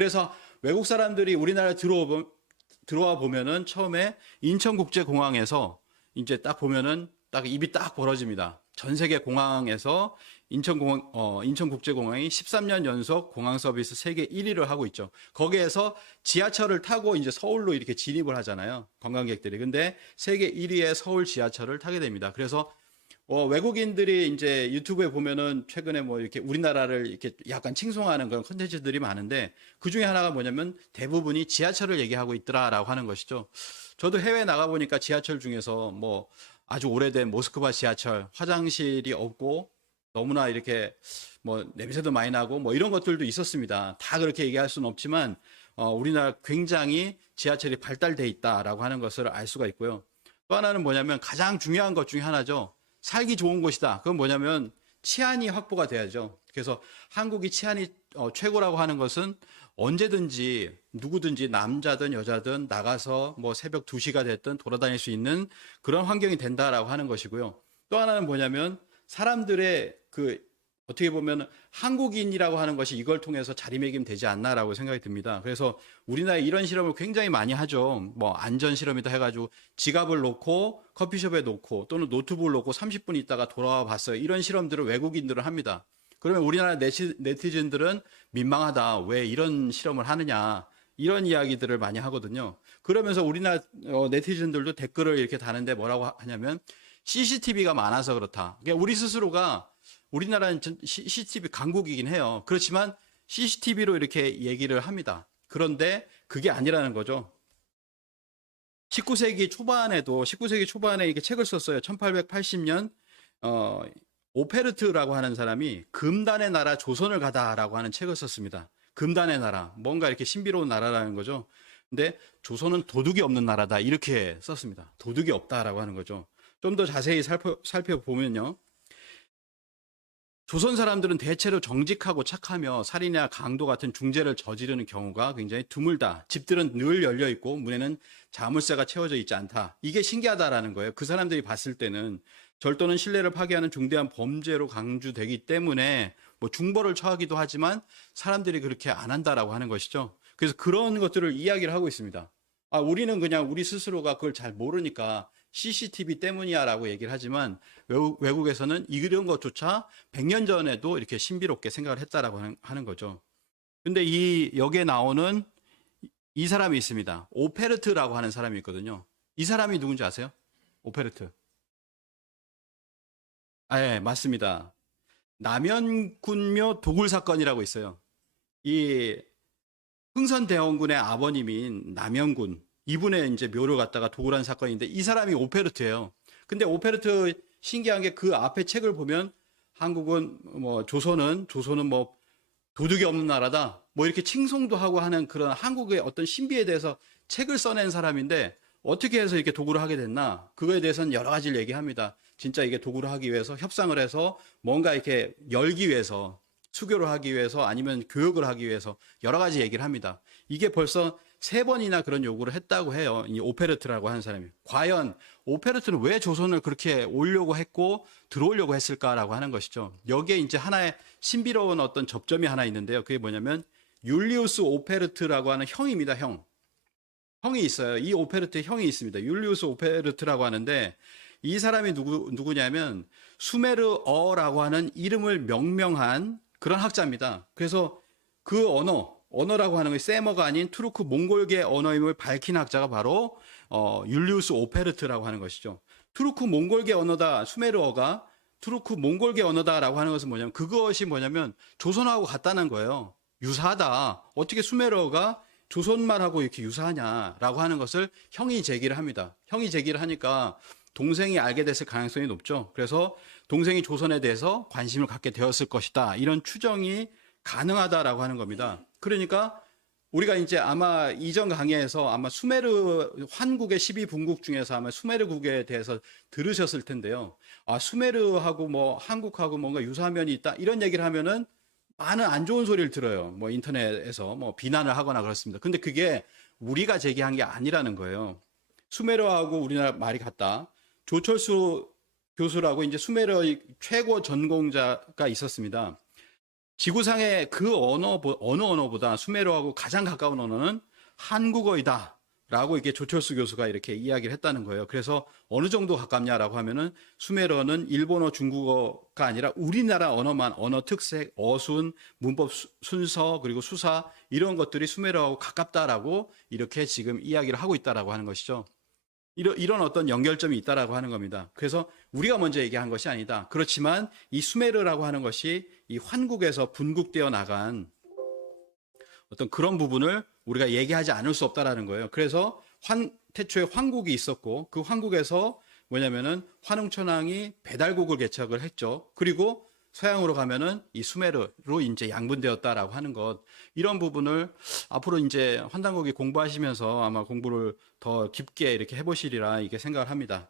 그래서 외국 사람들이 우리나라에 들어와 보면은 처음에 인천국제공항에서 이제 딱 보면은 딱 입이 딱 벌어집니다. 전 세계 공항에서 인천국제공항이 13년 연속 공항 서비스 세계 1위를 하고 있죠. 거기에서 지하철을 타고 이제 서울로 이렇게 진입을 하잖아요. 관광객들이. 근데 세계 1위의 서울 지하철을 타게 됩니다. 그래서 외국인들이 이제 유튜브에 보면은 최근에 뭐 이렇게 우리나라를 이렇게 약간 칭송하는 그런 컨텐츠들이 많은데 그 중에 하나가 뭐냐면 대부분이 지하철을 얘기하고 있더라라고 하는 것이죠. 저도 해외 나가 보니까 지하철 중에서 뭐 아주 오래된 모스크바 지하철 화장실이 없고 너무나 이렇게 뭐 냄새도 많이 나고 뭐 이런 것들도 있었습니다. 다 그렇게 얘기할 수는 없지만 우리나라 굉장히 지하철이 발달돼 있다라고 하는 것을 알 수가 있고요. 또 하나는 뭐냐면 가장 중요한 것 중에 하나죠. 살기 좋은 곳이다. 그건 뭐냐면 치안이 확보가 돼야죠. 그래서 한국이 치안이 최고라고 하는 것은 언제든지 누구든지 남자든 여자든 나가서 뭐 새벽 2시가 됐든 돌아다닐 수 있는 그런 환경이 된다라고 하는 것이고요. 또 하나는 뭐냐면 사람들의 어떻게 보면 한국인이라고 하는 것이 이걸 통해서 자리매김되지 않나라고 생각이 듭니다. 그래서 우리나라에 이런 실험을 굉장히 많이 하죠. 뭐 안전 실험이다 해가지고 지갑을 놓고 커피숍에 놓고 또는 노트북을 놓고 30분 있다가 돌아와 봤어요. 이런 실험들을 외국인들은 합니다. 그러면 우리나라 네티즌들은 민망하다. 왜 이런 실험을 하느냐. 이런 이야기들을 많이 하거든요. 그러면서 우리나라 네티즌들도 댓글을 이렇게 다는데 뭐라고 하냐면 CCTV가 많아서 그렇다. 그러니까 우리 스스로가 우리나라는 CCTV 강국이긴 해요. 그렇지만 CCTV로 이렇게 얘기를 합니다. 그런데 그게 아니라는 거죠. 19세기 초반에 이렇게 책을 썼어요. 1880년 오페르트라고 하는 사람이 금단의 나라 조선을 가다라고 하는 책을 썼습니다. 금단의 나라, 뭔가 이렇게 신비로운 나라라는 거죠. 근데 조선은 도둑이 없는 나라다 이렇게 썼습니다. 도둑이 없다라고 하는 거죠. 좀 더 자세히 살펴보면요. 조선 사람들은 대체로 정직하고 착하며 살인이나 강도 같은 중죄를 저지르는 경우가 굉장히 드물다. 집들은 늘 열려 있고 문에는 자물쇠가 채워져 있지 않다. 이게 신기하다라는 거예요. 그 사람들이 봤을 때는 절도는 신뢰를 파괴하는 중대한 범죄로 강조되기 때문에 뭐 중벌을 처하기도 하지만 사람들이 그렇게 안 한다라고 하는 것이죠. 그래서 그런 것들을 이야기를 하고 있습니다. 우리는 그냥 우리 스스로가 그걸 잘 모르니까 CCTV 때문이야라고 얘기를 하지만 외국에서는 이런 것조차 100년 전에도 이렇게 신비롭게 생각을 했다라고 하는 거죠. 근데 여기에 나오는 이 사람이 있습니다. 오페르트라고 하는 사람이 있거든요. 이 사람이 누군지 아세요? 오페르트. 예, 맞습니다. 남연군묘 도굴 사건이라고 있어요. 이 흥선대원군의 아버님인 남연군 이분의 이제 묘를 갖다가 도굴한 사건인데 이 사람이 오페르트예요. 근데 오페르트 신기한 게 그 앞에 책을 보면 한국은 뭐 조선은 뭐 도둑이 없는 나라다. 뭐 이렇게 칭송도 하고 하는 그런 한국의 어떤 신비에 대해서 책을 써낸 사람인데 어떻게 해서 이렇게 도굴을 하게 됐나? 그거에 대해서는 여러 가지를 얘기합니다. 진짜 이게 도굴을 하기 위해서 협상을 해서 뭔가 이렇게 열기 위해서 수교를 하기 위해서 아니면 교육을 하기 위해서 여러 가지 얘기를 합니다. 이게 벌써 3번이나 그런 요구를 했다고 해요. 이 오페르트라고 하는 사람이. 과연 오페르트는 왜 조선을 그렇게 오려고 했고 들어오려고 했을까라고 하는 것이죠. 여기에 이제 하나의 신비로운 어떤 접점이 하나 있는데요. 그게 뭐냐면 율리우스 오페르트라고 하는 형입니다. 형이 있어요. 이 오페르트의 형이 있습니다. 율리우스 오페르트라고 하는데 이 사람이 누구냐면 수메르어라고 하는 이름을 명명한 그런 학자입니다. 그래서 그 언어라고 하는 것이 세머가 아닌 투르크 몽골계 언어임을 밝힌 학자가 바로 율리우스 오페르트라고 하는 것이죠. 투르크 몽골계 언어다, 수메르어가 투르크 몽골계 언어다라고 하는 것은 뭐냐면 그것이 뭐냐면 조선하고 같다는 거예요. 유사하다. 어떻게 수메르어가 조선말하고 이렇게 유사하냐라고 하는 것을 형이 제기를 합니다. 형이 제기를 하니까 동생이 알게 됐을 가능성이 높죠. 그래서 동생이 조선에 대해서 관심을 갖게 되었을 것이다. 이런 추정이 가능하다라고 하는 겁니다. 그러니까 우리가 이제 아마 이전 강의에서 아마 수메르 환국의 12분국 중에서 아마 수메르국에 대해서 들으셨을 텐데요. 수메르하고 뭐 한국하고 뭔가 유사한 면이 있다. 이런 얘기를 하면은 많은 안 좋은 소리를 들어요. 뭐 인터넷에서 뭐 비난을 하거나 그렇습니다. 근데 그게 우리가 제기한 게 아니라는 거예요. 수메르하고 우리나라 말이 같다. 조철수 교수라고 이제 수메르의 최고 전공자가 있었습니다. 지구상의 그 어느 언어보다 수메르하고 가장 가까운 언어는 한국어이다. 라고 이렇게 조철수 교수가 이렇게 이야기를 했다는 거예요. 그래서 어느 정도 가깝냐라고 하면은 수메르어는 일본어, 중국어가 아니라 우리나라 언어만, 언어 특색, 어순, 문법 순서, 그리고 수사 이런 것들이 수메르어하고 가깝다라고 이렇게 지금 이야기를 하고 있다라고 하는 것이죠. 이런 어떤 연결점이 있다라고 하는 겁니다. 그래서 우리가 먼저 얘기한 것이 아니다. 그렇지만 이 수메르라고 하는 것이 이 환국에서 분국되어 나간 어떤 그런 부분을 우리가 얘기하지 않을 수 없다라는 거예요. 그래서 태초에 황국이 있었고 그 황국에서 뭐냐면은 환웅천왕이 배달국을 개척을 했죠. 그리고 서양으로 가면은 이 수메르로 이제 양분되었다라고 하는 것, 이런 부분을 앞으로 이제 환단고기 공부하시면서 아마 공부를 더 깊게 이렇게 해보시리라 이게 생각을 합니다.